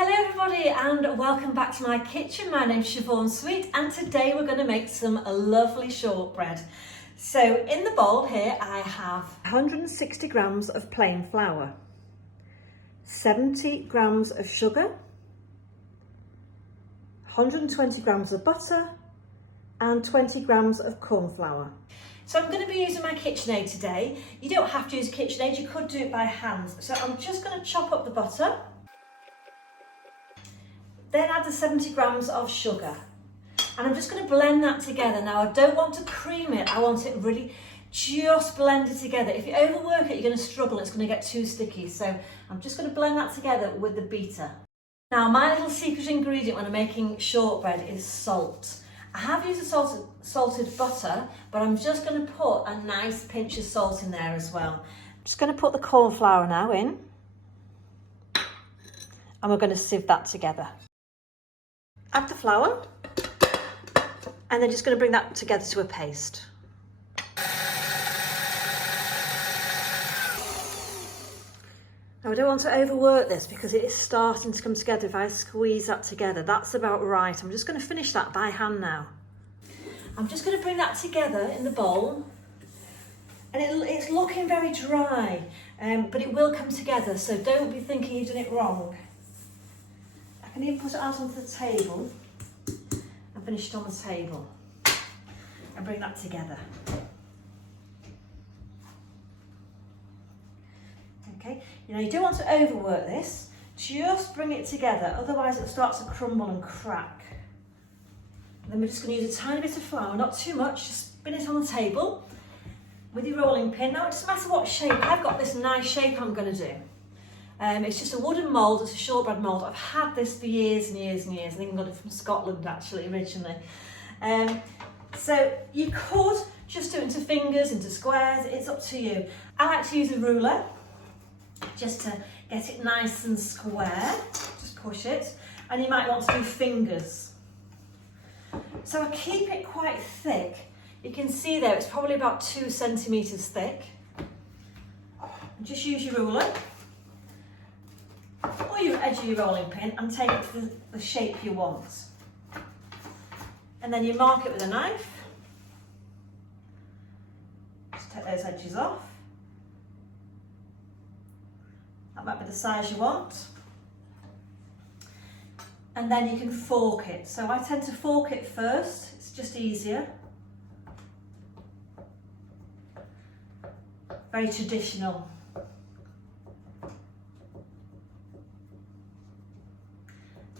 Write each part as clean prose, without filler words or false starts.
Hello everybody and welcome back to my kitchen. My name's Siobhan Sweet and today we're going to make some lovely shortbread. So in the bowl here I have 160 grams of plain flour, 70 grams of sugar, 120 grams of butter and 20 grams of corn flour. So I'm going to be using my KitchenAid today. You don't have to use KitchenAid, you could do it by hand. So I'm just going to chop up the butter. Then add the 70 grams of sugar. And I'm just going to blend that together. Now I don't want to cream it, I want it really just blended together. If you overwork it, you're going to struggle, it's going to get too sticky. So I'm just going to blend that together with the beater. Now my little secret ingredient when I'm making shortbread is salt. I have used a salted butter, but I'm just going to put a nice pinch of salt in there as well. I'm just going to put the corn flour now in. And we're going to sieve that together. Add the flour and then just going to bring that together to a paste. Now I don't want to overwork this because it is starting to come together. If I squeeze that together, that's about right. I'm just going to finish that by hand now. I'm just going to bring that together in the bowl and it's looking very dry, but it will come together, so don't be thinking you've done it wrong. I can even put it out onto the table and finish it on the table and bring that together. Okay, you don't want to overwork this, just bring it together, otherwise it'll start to crumble and crack. And then we're just going to use a tiny bit of flour, not too much, just spin it on the table with your rolling pin. Now it doesn't matter what shape, I've got this nice shape I'm going to do. It's just a wooden mould, it's a shortbread mould. I've had this for years and years and years. I think I got it from Scotland actually originally. So you could just do it into fingers, into squares, it's up to you. I like to use a ruler just to get it nice and square. Just push it. And you might want to do fingers. So I keep it quite thick. You can see there it's probably about 2 centimetres thick. And just use your ruler. Or your edge of your rolling pin and take it to the shape you want. And then you mark it with a knife. Just take those edges off. That might be the size you want. And then you can fork it. So I tend to fork it first, it's just easier. Very traditional.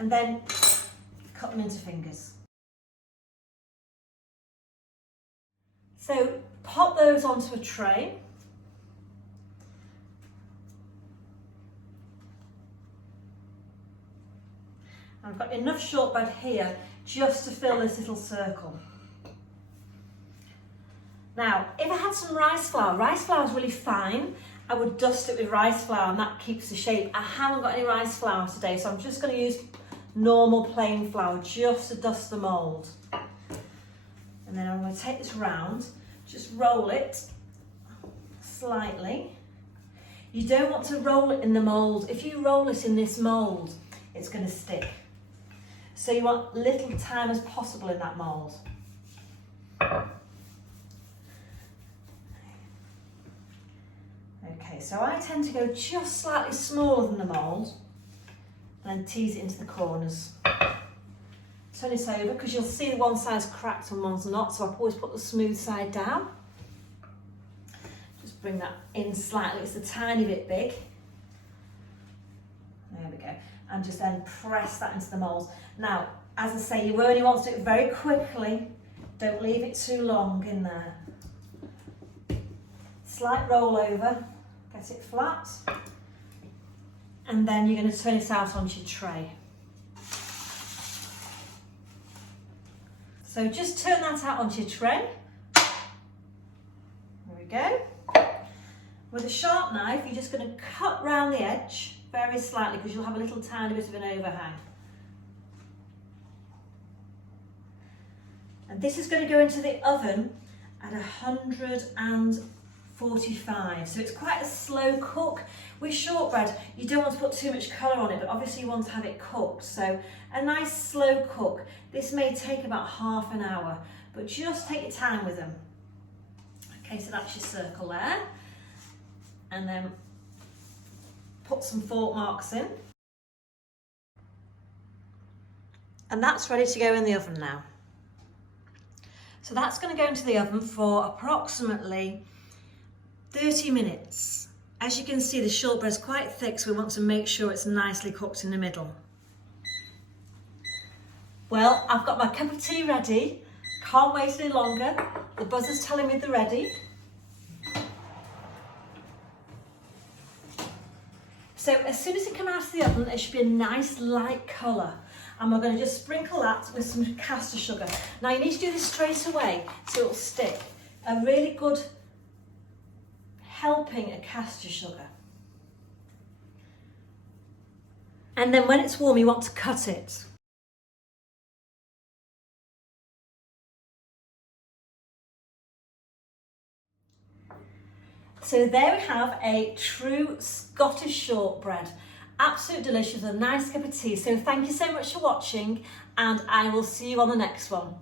And then cut them into fingers. So pop those onto a tray. I've got enough shortbread here just to fill this little circle. Now, if I had some rice flour is really fine. I would dust it with rice flour and that keeps the shape. I haven't got any rice flour today, so I'm just going to use normal plain flour just to dust the mould. And then I'm going to take this round, just roll it slightly. You don't want to roll it in the mould. If you roll it in this mould, it's going to stick. So you want little time as possible in that mould. Okay, so I tend to go just slightly smaller than the mould and then tease it into the corners. Turn it over because you'll see one side's cracked and one's not, so I always put the smooth side down. Just bring that in slightly, it's a tiny bit big. There we go. And just then press that into the mould. Now, as I say, you only want to do it very quickly. Don't leave it too long in there. Slight roll over. Get it flat, and then you're going to turn it out onto your tray. So just turn that out onto your tray. There we go. With a sharp knife, you're just going to cut round the edge very slightly because you'll have a little tiny bit of an overhang. And this is going to go into the oven at 100 45. So it's quite a slow cook. With shortbread, you don't want to put too much colour on it, but obviously you want to have it cooked. So a nice slow cook. This may take about half an hour, but just take your time with them. Okay, so that's your circle there. And then put some fork marks in. And that's ready to go in the oven now. So that's going to go into the oven for approximately 30 minutes. As you can see, the shortbread is quite thick, so we want to make sure it's nicely cooked in the middle. Well, I've got my cup of tea ready. Can't wait any longer. The buzzer's telling me they're ready. So as soon as they come out of the oven, it should be a nice light colour. And we're going to just sprinkle that with some caster sugar. Now you need to do this straight away so it'll stick. A really good helping of caster sugar. And then when it's warm, you want to cut it. So there we have a true Scottish shortbread. Absolute delicious, a nice cup of tea. So thank you so much for watching, and I will see you on the next one.